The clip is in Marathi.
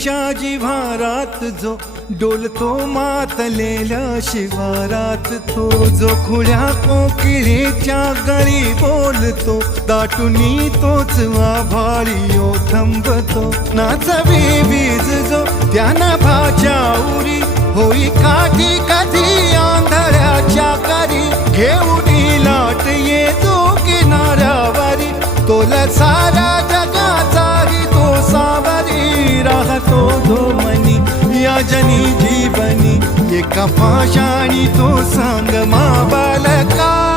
कोकिळेच्या जिव्हारात जो डोलतो मातलेल्या शिवारात, तो जो खुल्या कोकिळेच्या गळी बोलतो, दाटुनी तोच आभाळी थांबतो. नाचवी वीज जो त्या नभाच्या उरी, होई काठी कधी आंधळ्याच्या करी, घेऊन लाट येतो किनाऱ्यावरी, तोला सारा जगाचाही तो सावरी, राहतो जो मनी या जनी जीवनी, एका पाशाणी तो सांग मा बालका.